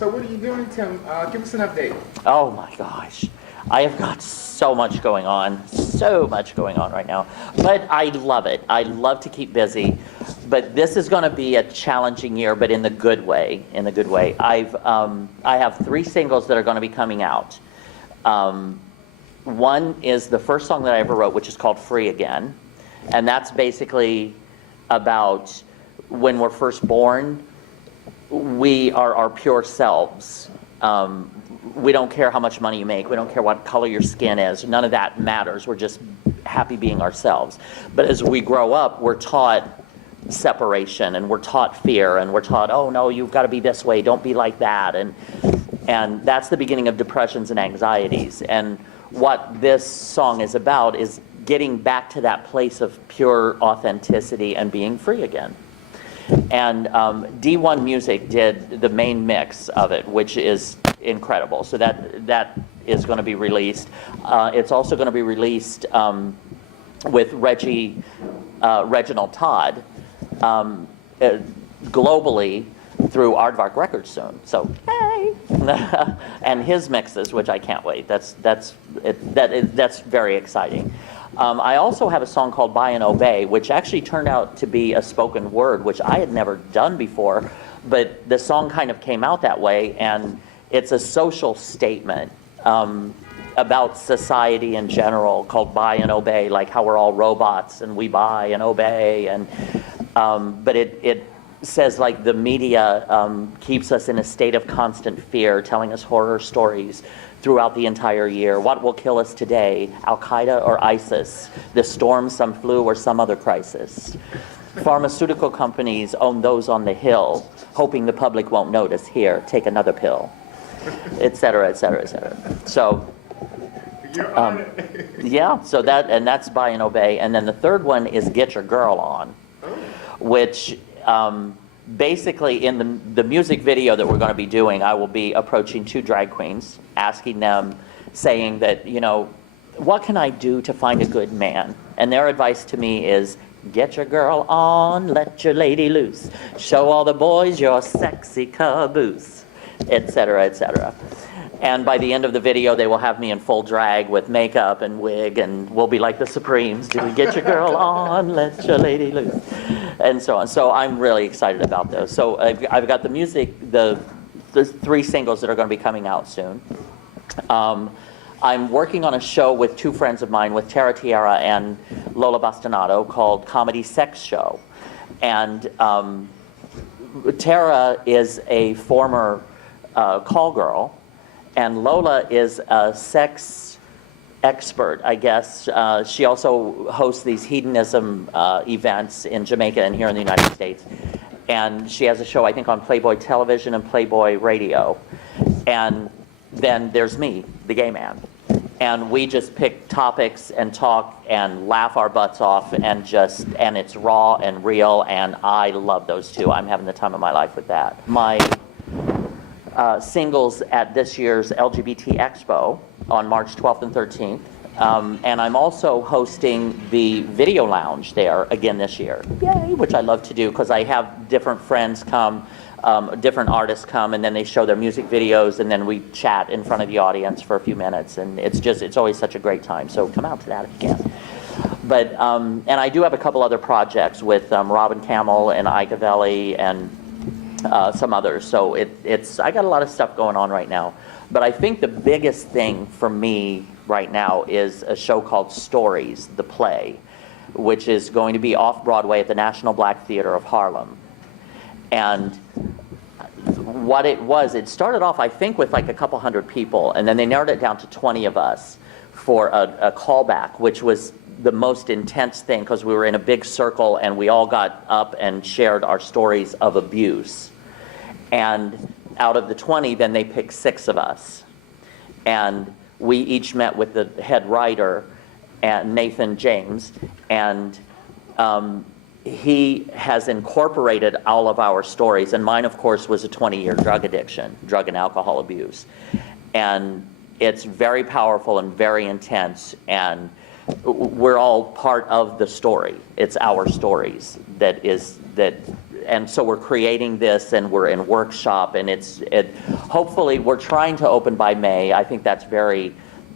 So what are you doing, Tim? Give us an update. Oh my gosh. I have got so much going on right now. But I love it. I love to keep busy. But this is going to be a challenging year, but in the good way. I have 3 singles that are going to be coming out. One is the first song that I ever wrote, which is called Free Again. And that's basically about when we're first born, we are our pure selves. We don't care how much money you make. We don't care what color your skin is. None of that matters. We're just happy being ourselves. But as we grow up, we're taught separation, and we're taught fear, and we're taught, oh no, you've got to be this way. Don't be like that. And that's the beginning of depressions and anxieties. And what this song is about is getting back to that place of pure authenticity and being free again. And D1 Music did the main mix of it, which is incredible. So that is going to be released. It's also going to be released with Reginald Todd globally through Aardvark Records soon. So hey, and his mixes, which I can't wait. That's very exciting. I also have a song called Buy and Obey, which actually turned out to be a spoken word, which I had never done before, but the song kind of came out that way, and it's a social statement about society in general called Buy and Obey, like how we're all robots and we buy and obey, and but it says like the media keeps us in a state of constant fear, telling us horror stories throughout the entire year. What will kill us today? Al-Qaeda or ISIS? The storm, some flu, or some other crisis? Pharmaceutical companies own those on the hill, hoping the public won't notice. Here, take another pill, et cetera, et cetera, et cetera. So, You're on it. yeah, so that's Buy and Obey. And then the third one is Get Your Girl On, which basically in the music video that we're going to be doing, I will be approaching 2 drag queens, asking them, saying that, you know, what can I do to find a good man? And their advice to me is, get your girl on, let your lady loose, show all the boys your sexy caboose, et cetera, et cetera. And by the end of the video, they will have me in full drag with makeup and wig, and we'll be like the Supremes. Do we get your girl on, let your lady loose, and so on. So I'm really excited about those. So I've got the music, the 3 singles that are going to be coming out soon. I'm working on a show with 2 friends of mine, with Tara Tiara and Lola Bastonado, called Comedy Sex Show. And Tara is a former call girl, and Lola is a sex expert, I guess. She also hosts these hedonism events in Jamaica and here in the United States. And she has a show, I think, on Playboy Television and Playboy Radio. And then there's me, the gay man. And we just pick topics and talk and laugh our butts off, and it's raw and real, and I love those 2. I'm having the time of my life with that. My singles at this year's LGBT Expo on March 12th and 13th. And I'm also hosting the Video Lounge there again this year. Yay, which I love to do because I have different friends come, different artists come, and then they show their music videos, and then we chat in front of the audience for a few minutes, and it's always such a great time. So come out to that if you can. But, and I do have a couple other projects with Robin Camel and Ikavelli and some others. So I got a lot of stuff going on right now. But I think the biggest thing for me right now is a show called Stories, the play, which is going to be off Broadway at the National Black Theater of Harlem. And what it started off, I think, with like a couple hundred people, and then they narrowed it down to 20 of us for a callback, which was the most intense thing because we were in a big circle and we all got up and shared our stories of abuse. And out of the 20, then they picked 6 of us. And we each met with the head writer, Nathan James, and he has incorporated all of our stories. And mine, of course, was a 20-year drug addiction, drug and alcohol abuse. And it's very powerful and very intense, and we're all part of the story. It's our stories that and so we're creating this, and we're in workshop, and hopefully we're trying to open by May. I think that's very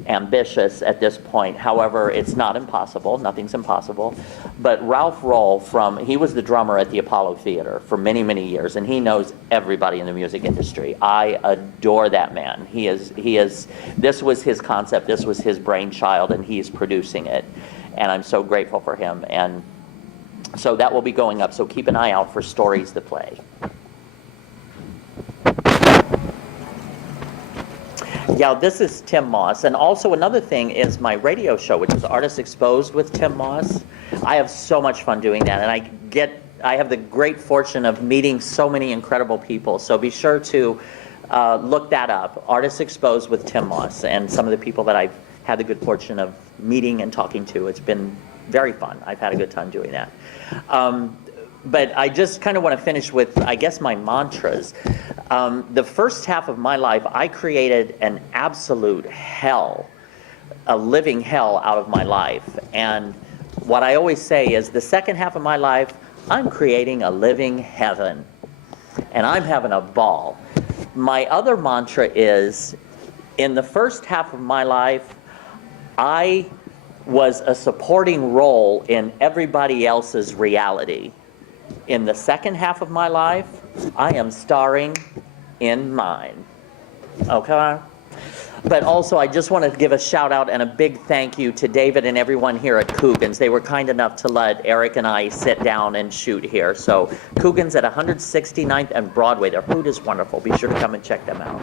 ambitious at this point. However, it's not impossible. Nothing's impossible. But Ralph Roll, he was the drummer at the Apollo Theater for many, many years, and he knows everybody in the music industry. I adore that man. This was his concept, this was his brainchild, and he's producing it. And I'm so grateful for him. And so that will be going up, so keep an eye out for Stories to Play. Yeah, this is Tym Moss. And also another thing is my radio show, which is Artists Exposed with Tym Moss. I have so much fun doing that, and I have the great fortune of meeting so many incredible people. So be sure to look that up, Artists Exposed with Tym Moss, and some of the people that I've had the good fortune of meeting and talking to. It's been very fun. I've had a good time doing that. But I just kind of want to finish with, I guess, my mantras. The first half of my life, I created an absolute hell, a living hell out of my life. And what I always say is, the second half of my life, I'm creating a living heaven. And I'm having a ball. My other mantra is, in the first half of my life, I was a supporting role in everybody else's reality. In the second half of my life, I am starring in mine. Okay? But also, I just want to give a shout out and a big thank you to David and everyone here at Coogan's. They were kind enough to let Eric and I sit down and shoot here. So Coogan's at 169th and Broadway. Their food is wonderful. Be sure to come and check them out.